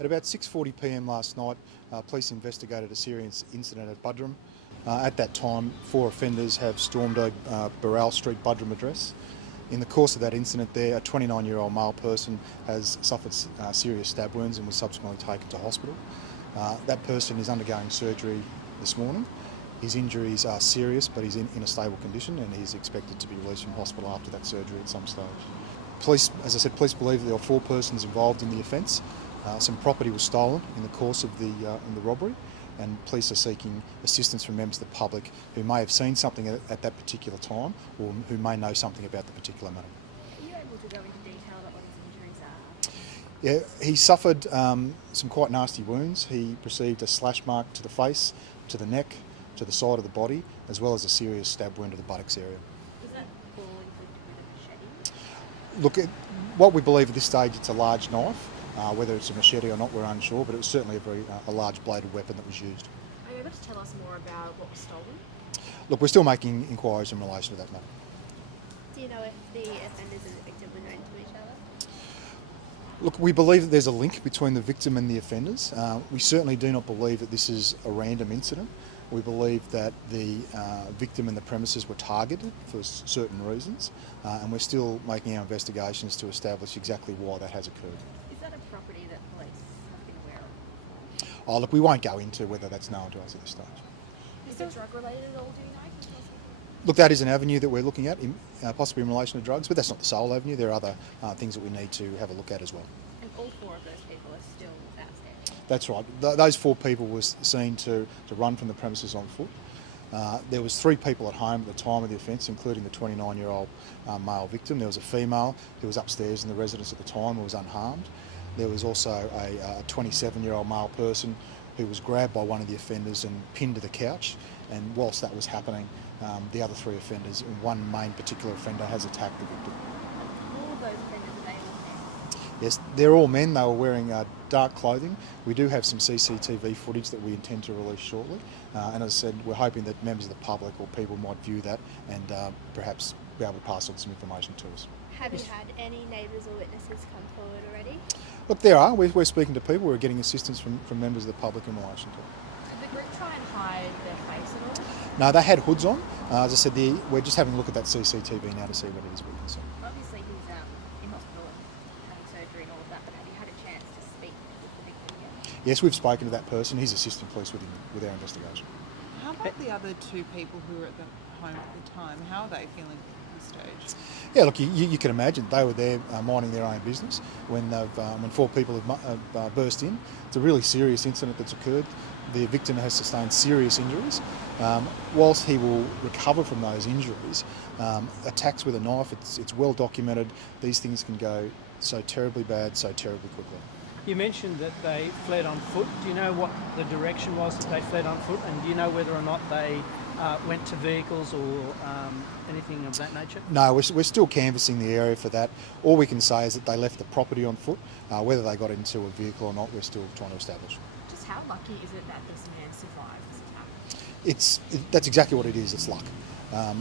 At about 6:40 p.m. last night, police investigated a serious incident at Buderim. At that time, 4 offenders have stormed a Burrell Street Buderim address. In the course of that incident there, a 29-year-old male person has suffered serious stab wounds and was subsequently taken to hospital. That person is undergoing surgery this morning. His injuries are serious, but he's in a stable condition and he's expected to be released from hospital after that surgery at some stage. Police, as I said, police believe that there were 4 persons involved in the offence. Some property was stolen in the course of the robbery, and police are seeking assistance from members of the public who may have seen something at that particular time or who may know something about the particular matter. Are you able to go into detail about what his injuries are? Yeah, he suffered some quite nasty wounds. He received a slash mark to the face, to the neck, to the side of the body, as well as a serious stab wound to the buttocks area. Was that all inflicted with a machete? Look, what we believe at this stage, it's a large knife. Whether it's a machete or not, we're unsure, but it was certainly a large bladed weapon that was used. Are you able to tell us more about what was stolen? Look, we're still making inquiries in relation to that matter. Do you know if the offenders and the victim were known to each other? Look, we believe that there's a link between the victim and the offenders. We certainly do not believe that this is a random incident. We believe that the victim and the premises were targeted for certain reasons, and we're still making our investigations to establish exactly why that has occurred. Is that a property that police have been aware of? Oh, look, we won't go into whether that's known to us at this stage. Is it drug related at all, do you know? Look, that is an avenue that we're looking at, possibly in relation to drugs, but that's not the sole avenue. There are other things that we need to have a look at as well. And all 4 of those people are still outstanding? That's right. Those 4 people were seen to run from the premises on foot. There was 3 people at home at the time of the offence, including the 29-year-old male victim. There was a female who was upstairs in the residence at the time who was unharmed. There was also a 27-year-old male person who was grabbed by one of the offenders and pinned to the couch. And whilst that was happening, the other 3 offenders, and one main particular offender, has attacked the victim. All of those offenders, are they all men? Yes, they're all men. They were wearing dark clothing. We do have some CCTV footage that we intend to release shortly. And as I said, we're hoping that members of the public or people might view that and perhaps be able to pass on some information to us. Have you had any neighbours or witnesses come forward already? Look, there are. We're speaking to people. We're getting assistance from members of the public in relation to it. Did the group try and hide their face at all? No, they had hoods on. As I said, we're just having a look at that CCTV now to see what it is we can see. Obviously he's in hospital and having surgery and all of that, but have you had a chance to speak with the victim yet? Yes, we've spoken to that person. He's assisting police with our investigation. How about the other 2 people who were at the home at the time? How are they feeling at this stage? Yeah, look, you can imagine they were there minding their own business when 4 people have burst in. It's a really serious incident that's occurred. The victim has sustained serious injuries. Whilst he will recover from those injuries, attacks with a knife, it's well documented. These things can go so terribly bad, so terribly quickly. You mentioned that they fled on foot. Do you know what the direction was that they fled on foot, and do you know whether or not they went to vehicles or anything of that nature? No, we're still canvassing the area for that. All we can say is that they left the property on foot. Whether they got into a vehicle or not, we're still trying to establish. Just how lucky is it that this man survived this attack? That's exactly what it is. It's luck.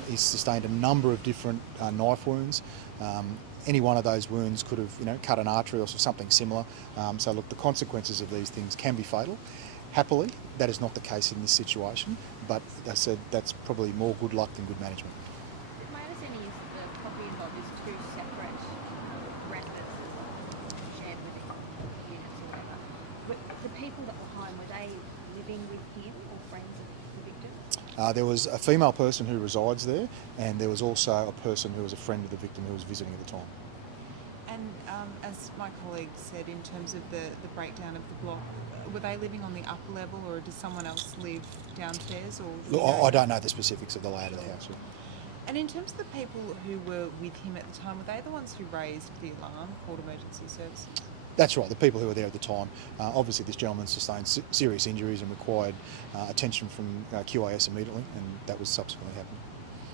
He's sustained a number of different knife wounds. Any one of those wounds could have, cut an artery or something similar. So look, the consequences of these things can be fatal. Happily, that is not the case in this situation, but as I said, that's probably more good luck than good management. My understanding is that the property involved is 2 separate residences shared within units or whatever. But the people that were home, were they living with him or friends of the victim? There was a female person who resides there, and there was also a person who was a friend of the victim who was visiting at the time. And as my colleague said, in terms of the breakdown of the block, were they living on the upper level, or does someone else live downstairs? Or Look, I don't know the specifics of the layout of the house. And in terms of the people who were with him at the time, were they the ones who raised the alarm, called emergency services? That's right, the people who were there at the time. Obviously this gentleman sustained serious injuries and required attention from QAS immediately, and that was subsequently happening.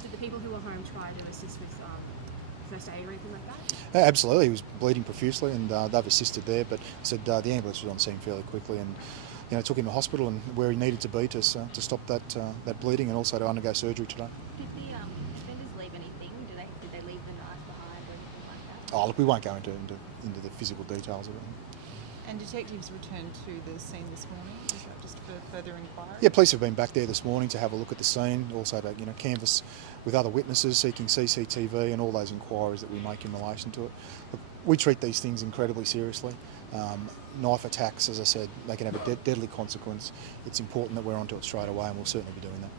Did the people who were home try to assist with first aid or anything like that? Absolutely, he was bleeding profusely, and they've assisted there, but said the ambulance was on scene fairly quickly and took him to hospital and where he needed to be to stop that bleeding and also to undergo surgery today. Did the offenders leave anything? Did they leave the knife behind or anything like that? Oh, look, we won't go into the physical details of it. And detectives returned to the scene this morning. Is that just for further inquiry? Yeah, police have been back there this morning to have a look at the scene, also to canvass with other witnesses, seeking CCTV and all those inquiries that we make in relation to it. Look, we treat these things incredibly seriously. Knife attacks, as I said, they can have a deadly consequence. It's important that we're onto it straight away, and we'll certainly be doing that.